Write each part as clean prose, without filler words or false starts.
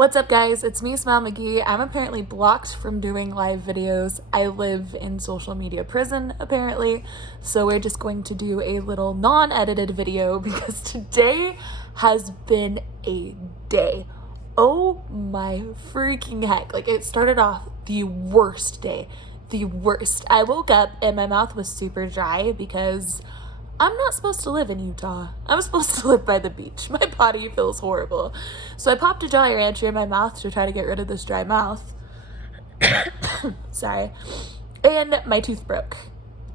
What's up guys, it's me, Smile McGee. I'm apparently blocked from doing live videos. I live in social media prison apparently, so we're just going to do a little non-edited video because today has been a day. Oh my freaking heck, like it started off the worst day, the worst. I woke up and my mouth was super dry because I'm not supposed to live in Utah. I'm supposed to live by the beach. My body feels horrible. So I popped a Jolly Rancher in my mouth to try to get rid of this dry mouth. Sorry. And my tooth broke.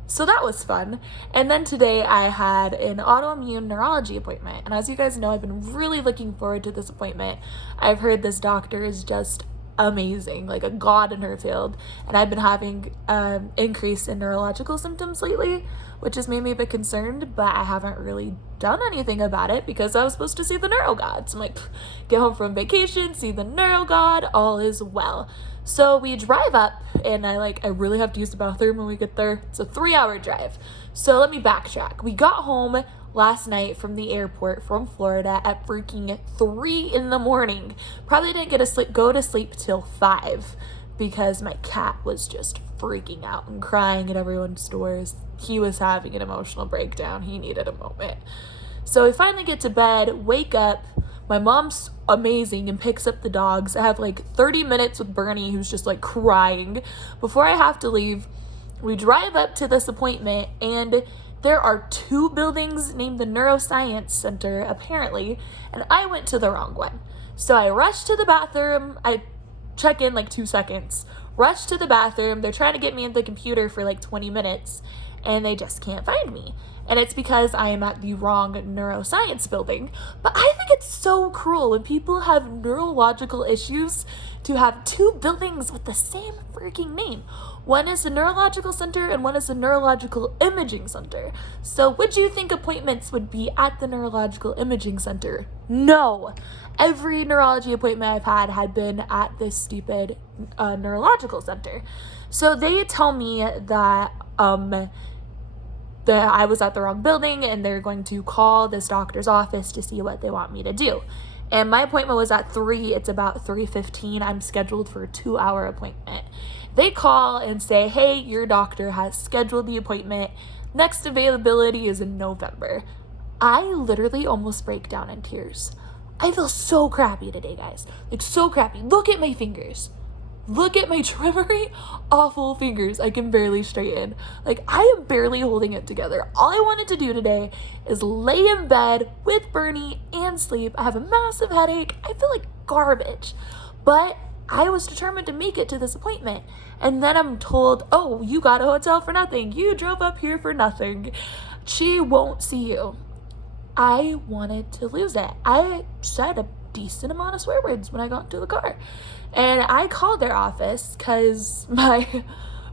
So that was fun. And then today I had an autoimmune neurology appointment. And as you guys know, I've been really looking forward to this appointment. I've heard this doctor is just amazing, like a god in her field. And I've been having increase in neurological symptoms lately, which has made me a bit concerned, but I haven't really done anything about it because I was supposed to see the neuro god. So I'm like, get home from vacation, see the neuro god, all is well. So we drive up and I really have to use the bathroom when we get there. It's a 3-hour drive. So let me backtrack. We got home last night from the airport from Florida at freaking 3 in the morning. Probably didn't go to sleep till 5 because my cat was just freaking out and crying at everyone's doors. He was having an emotional breakdown. He needed a moment. So we finally get to bed, wake up. My mom's amazing and picks up the dogs. I have like 30 minutes with Bernie, who's just like crying. Before I have to leave, we drive up to this appointment and there are 2 buildings named the Neuroscience Center, apparently, and I went to the wrong one. So I rushed to the bathroom. I check in like 2 seconds. Rush to the bathroom. They're trying to get me in the computer for like 20 minutes, and they just can't find me. And it's because I am at the wrong neuroscience building. But I think it's so cruel when people have neurological issues to have 2 buildings with the same freaking name. One is the neurological center and one is the neurological imaging center. So would you think appointments would be at the neurological imaging center? No. Every neurology appointment I've had been at this stupid neurological center. So they tell me that I was at the wrong building and they're going to call this doctor's office to see what they want me to do. And my appointment was at 3. It's about 3:15. I'm scheduled for a 2-hour appointment. They call and say, hey, your doctor has scheduled the appointment. Next availability is in November. I literally almost break down in tears. I feel so crappy today, guys. Like so crappy. Look at my fingers. Look at my tremor-y, awful fingers I can barely straighten. Like, I am barely holding it together. All I wanted to do today is lay in bed with Bernie and sleep. I have a massive headache. I feel like garbage. But I was determined to make it to this appointment. And then I'm told, oh, you got a hotel for nothing. You drove up here for nothing. She won't see you. I wanted to lose it. I said a decent amount of swear words when I got into the car. And I called their office because my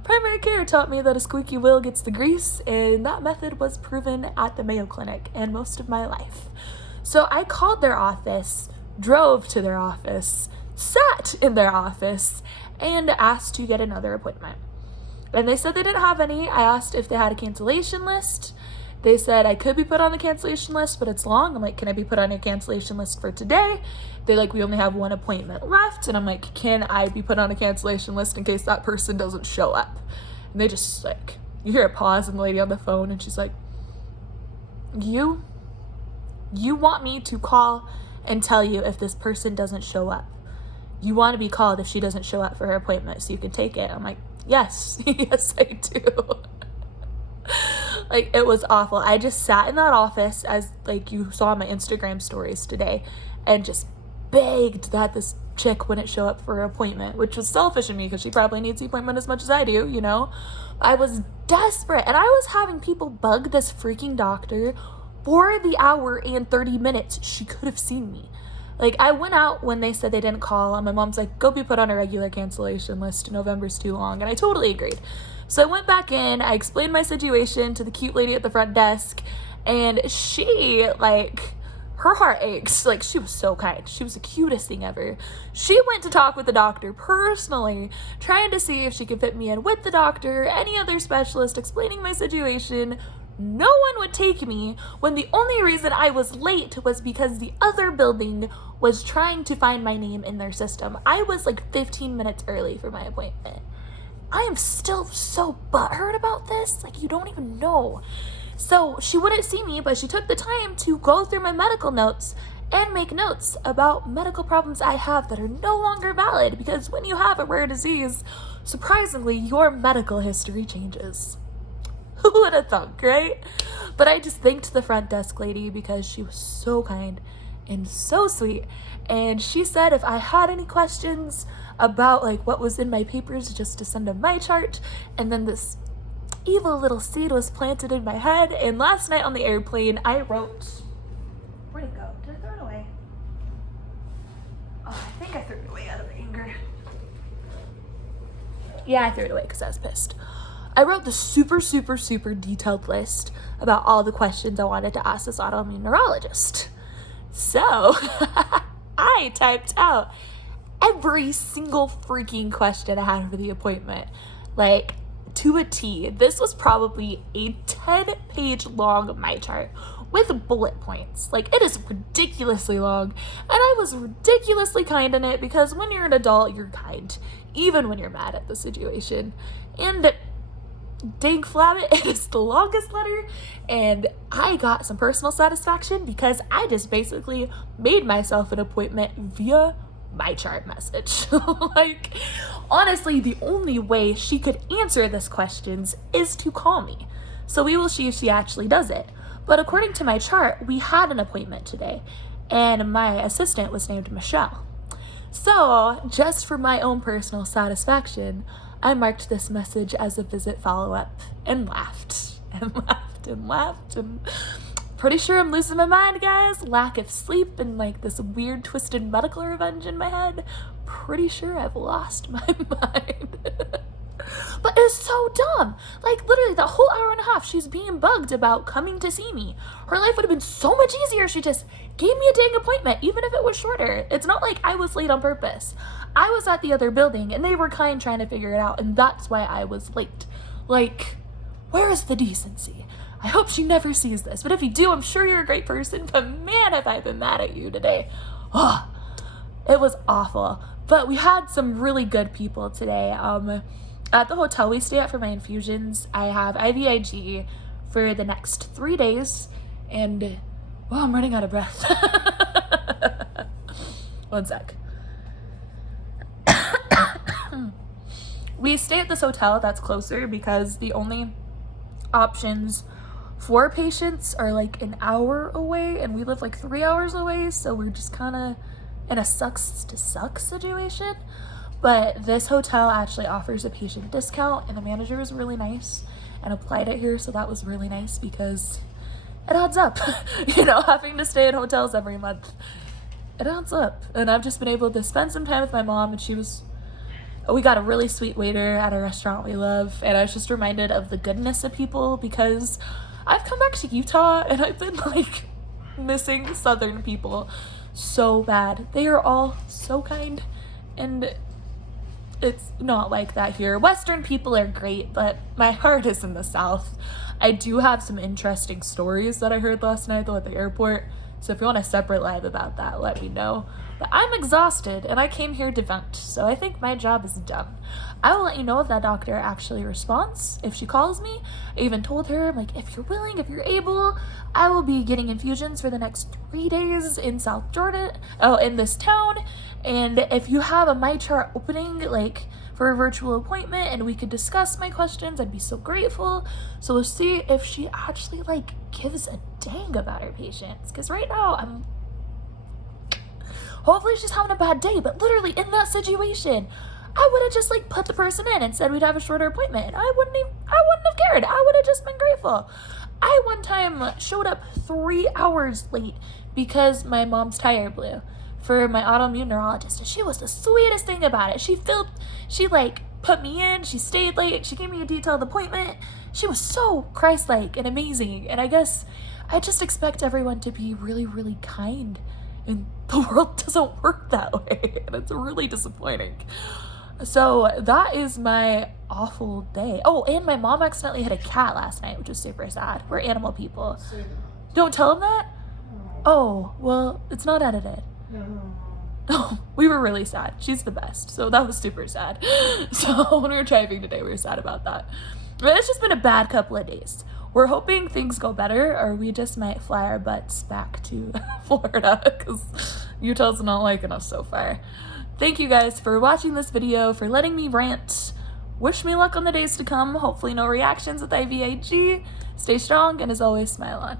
primary care taught me that a squeaky wheel gets the grease, and that method was proven at the Mayo Clinic and most of my life. So I called their office, drove to their office, sat in their office, and asked to get another appointment. And they said they didn't have any. I asked if they had a cancellation list. They said I could be put on the cancellation list, but it's long. I'm like, can I be put on a cancellation list for today? They're like, we only have 1 appointment left. And I'm like, can I be put on a cancellation list in case that person doesn't show up? And they just like, you hear a pause and the lady on the phone and she's like, you want me to call and tell you if this person doesn't show up. You want to be called if she doesn't show up for her appointment so you can take it. I'm like, yes, yes, I do. Like, it was awful. I just sat in that office, as like you saw my Instagram stories today, and just begged that this chick wouldn't show up for her appointment, which was selfish of me because she probably needs the appointment as much as I do, you know? I was desperate, and I was having people bug this freaking doctor for the hour and 30 minutes she could have seen me. Like, I went out when they said they didn't call, and my mom's like, go be put on a regular cancellation list. November's too long, and I totally agreed. So I went back in, I explained my situation to the cute lady at the front desk, and she, like, her heart aches. Like, she was so kind. She was the cutest thing ever. She went to talk with the doctor personally, trying to see if she could fit me in with the doctor, any other specialist, explaining my situation. no one would take me when the only reason I was late was because the other building was trying to find my name in their system. I was like 15 minutes early for my appointment. I am still so butthurt about this, like you don't even know. So she wouldn't see me, but she took the time to go through my medical notes and make notes about medical problems I have that are no longer valid, because when you have a rare disease, surprisingly, your medical history changes. Who would have thunk, right? But I just thanked the front desk lady because she was so kind and so sweet. And she said if I had any questions about like what was in my papers, just to send them my chart. And then this evil little seed was planted in my head. And last night on the airplane, I wrote, where'd it go? Did I throw it away? Oh, I think I threw it away out of anger. Yeah, I threw it away because I was pissed. I wrote the super detailed list about all the questions I wanted to ask this autoimmune neurologist. So I typed out every single freaking question I had for the appointment, like to a T. This was probably a 10-page long my chart with bullet points. Like, it is ridiculously long, and I was ridiculously kind in it because when you're an adult, you're kind, even when you're mad at the situation. And dang flabbit, it is the longest letter, and I got some personal satisfaction because I just basically made myself an appointment via my chart message. Like, honestly, the only way she could answer this questions is to call me. So we will see if she actually does it. But according to my chart, we had an appointment today, and my assistant was named Michelle. So, just for my own personal satisfaction, I marked this message as a visit follow-up and laughed and laughed and laughed, and pretty sure I'm losing my mind, guys. Lack of sleep and like this weird twisted medical revenge in my head. Pretty sure I've lost my mind. But it's so dumb. Like, literally the whole hour and a half she's being bugged about coming to see me. Her life would have been so much easier if she just gave me a dang appointment, even if it was shorter. It's not like I was late on purpose. I was at the other building and they were kind trying to figure it out, and that's why I was late. Like, where is the decency? I hope she never sees this, but if you do, I'm sure you're a great person, but man, have I been mad at you today. Oh, it was awful. But we had some really good people today. At the hotel we stay at for my infusions, I have IVIG for the next 3 days, and, well, I'm running out of breath. One sec. We stay at this hotel that's closer because the only options for patients are like an hour away, and we live like 3 hours away, so we're just kind of in a sucks to suck situation. But this hotel actually offers a patient discount, and the manager was really nice and applied it here, so that was really nice because it adds up. You know, having to stay in hotels every month, it adds up. And I've just been able to spend some time with my mom, and we got a really sweet waiter at a restaurant we love, and I was just reminded of the goodness of people because I've come back to Utah and I've been like missing Southern people so bad. They are all so kind, and it's not like that here. Western people are great, but my heart is in the South. I do have some interesting stories that I heard last night though at the airport, so if you want a separate live about that, let me know. But I'm exhausted and I came here to vent, so I think my job is done. I will let you know if that doctor actually responds, if she calls me. I even told her, like, if you're willing, if you're able, I will be getting infusions for the next 3 days in in this town. And if you have a My Chart opening, like, for a virtual appointment and we could discuss my questions, I'd be so grateful. So we'll see if she actually, like, gives a dang about her patients. Because right now, hopefully she's having a bad day, but literally in that situation, I would have just like put the person in and said we'd have a shorter appointment, and I wouldn't have cared. I would have just been grateful. I one time showed up 3 hours late because my mom's tire blew for my autoimmune neurologist, and she was the sweetest thing about it. She like put me in, she stayed late, she gave me a detailed appointment. She was so Christ-like and amazing, and I guess I just expect everyone to be really, really kind, and the world doesn't work that way, and it's really disappointing. So that is my awful day. Oh, and my mom accidentally hit a cat last night, which was super sad. We're animal people. Don't tell him that? Oh, well, it's not edited. Oh, we were really sad. She's the best. So that was super sad. So when we were driving today, we were sad about that. But it's just been a bad couple of days. We're hoping things go better, or we just might fly our butts back to Florida because Utah's not liking us so far. Thank you guys for watching this video, for letting me rant. Wish me luck on the days to come. Hopefully no reactions with IVIG. Stay strong, and as always, smile on.